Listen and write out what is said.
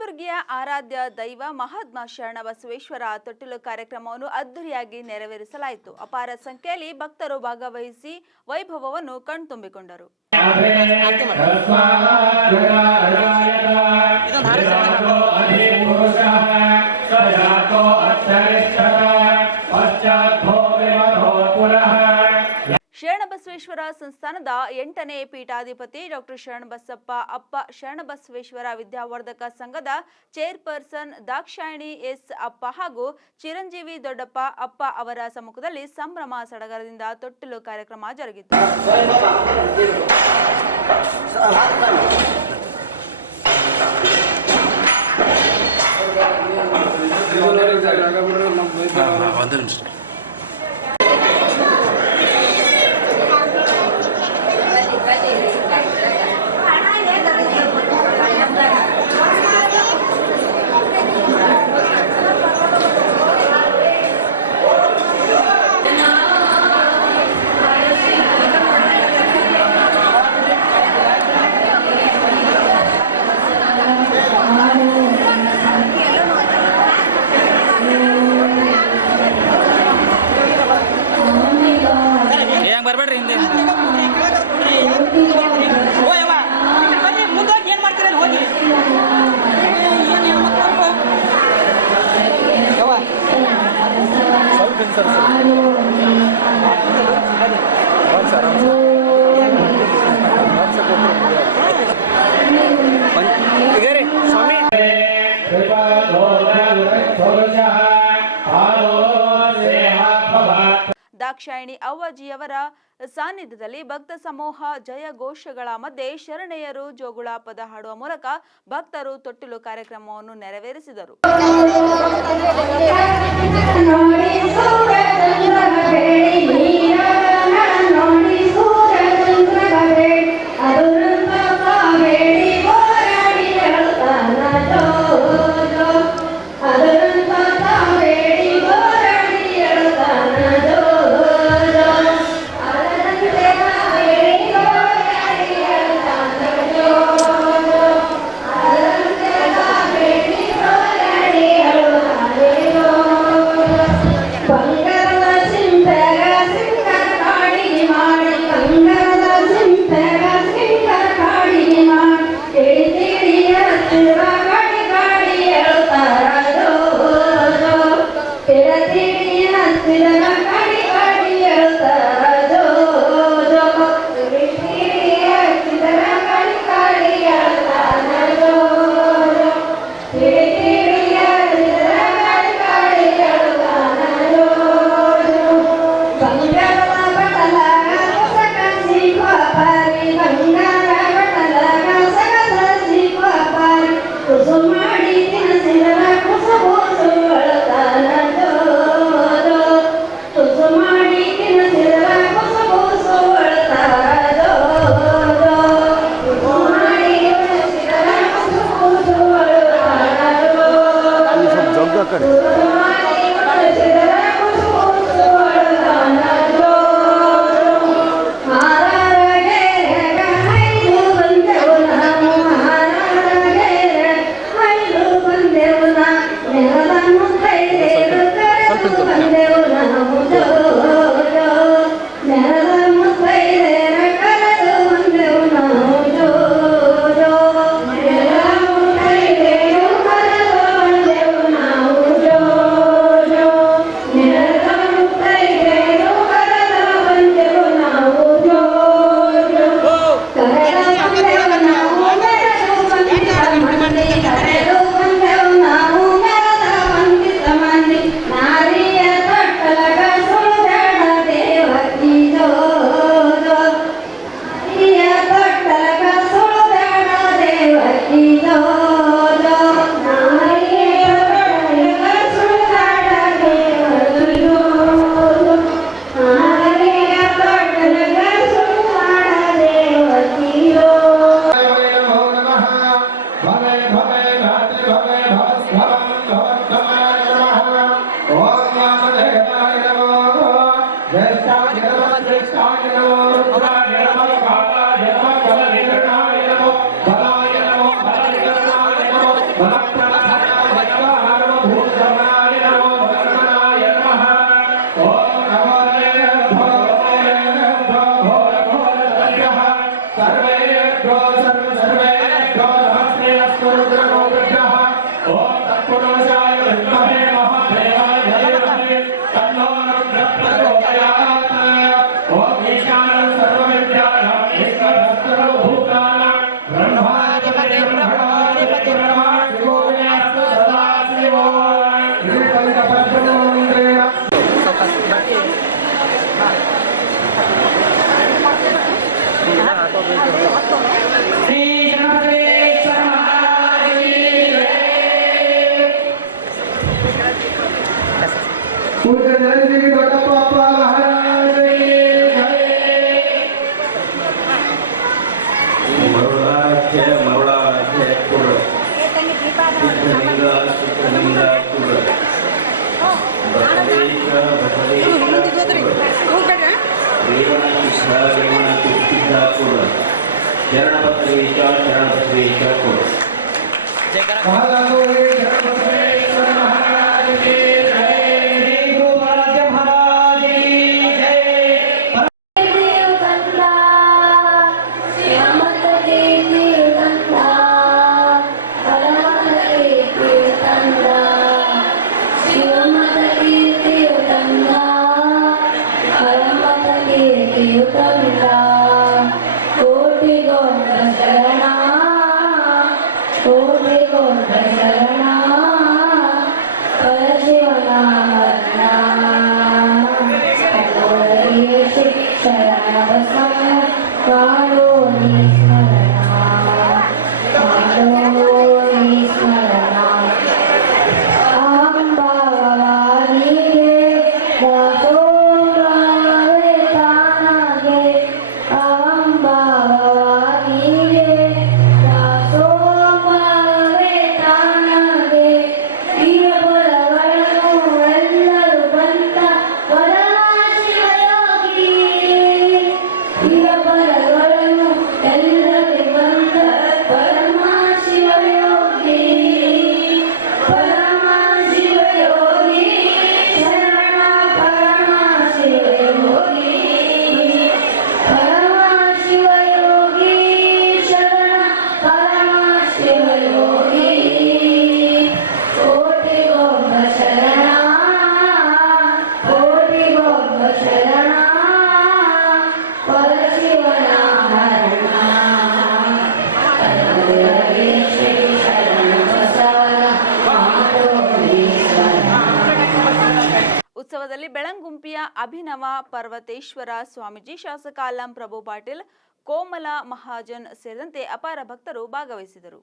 ಕಲಬುರಗಿಯ ಆರಾಧ್ಯ ದೈವ ಮಹಾತ್ಮ ಶರಣ ಬಸವೇಶ್ವರ ತೊಟ್ಟಿಲು ಕಾರ್ಯಕ್ರಮವನ್ನು ಅದ್ದೂರಿಯಾಗಿ ನೆರವೇರಿಸಲಾಯಿತು. ಅಪಾರ ಸಂಖ್ಯೆಯಲ್ಲಿ ಭಕ್ತರು ಭಾಗವಹಿಸಿ ವೈಭವವನ್ನು ಕಣ್ತುಂಬಿಕೊಂಡರು. ಶರಣಬಸವೇಶ್ವರ ಸಂಸ್ಥಾನದ ಎಂಟನೇ ಪೀಠಾಧಿಪತಿ ಡಾಕ್ಟರ್ ಶರಣಬಸಪ್ಪ ಅಪ್ಪ, ಶರಣಬಸವೇಶ್ವರ ವಿದ್ಯಾವರ್ಧಕ ಸಂಘದ ಚೇರ್ಪರ್ಸನ್ ದಾಕ್ಷಾಯಣಿ ಎಸ್ ಅಪ್ಪ ಹಾಗೂ ಚಿರಂಜೀವಿ ದೊಡ್ಡಪ್ಪ ಅಪ್ಪ ಅವರ ಸಮ್ಮುಖದಲ್ಲಿ ಸಂಭ್ರಮ ಸಡಗರದಿಂದ ತೊಟ್ಟಿಲು ಕಾರ್ಯಕ್ರಮ ಜರುಗಿತು. ದಾಕ್ಷಾಯಿಣಿ ಅವ್ವಾಜಿಯವರ ಸಾನ್ನಿಧ್ಯದಲ್ಲಿ ಭಕ್ತ ಸಮೂಹ ಜಯ ಘೋಷಗಳ ಮಧ್ಯೆ ಶರಣೆಯರು ಜೋಗುಳ ಪದ ಹಾಡುವ ಮೂಲಕ ಭಕ್ತರು ತೊಟ್ಟಿಲು ಕಾರ್ಯಕ್ರಮವನ್ನು ನೆರವೇರಿಸಿದರು. ತಿಳಿ ಹತ್ತಿರ ಗಾಡಿ ಗಾಡಿ ಹೇಳ್ತಾರ ಮರುಳಾಖ್ಯ ಮರುಳಾಖ್ಯ ಕೊಡು ಸುತ್ತನಿಂದ ಸುತ್ತನಿಂದ Jangan berteriak, jangan berteriak, jangan berteriak. Jangan berteriak, jangan berteriak. ಉತ್ಸವದಲ್ಲಿ ಬೆಳಂಗುಂಪಿಯ ಅಭಿನವ ಪರ್ವತೇಶ್ವರ ಸ್ವಾಮೀಜಿ ಶಾಸಕ ಅಲ್ಲಂ ಪ್ರಭು ಪಾಟೀಲ್, ಕೋಮಲ ಮಹಾಜನ್ ಸೇರಿದಂತೆ ಅಪಾರ ಭಕ್ತರು ಭಾಗವಹಿಸಿದರು.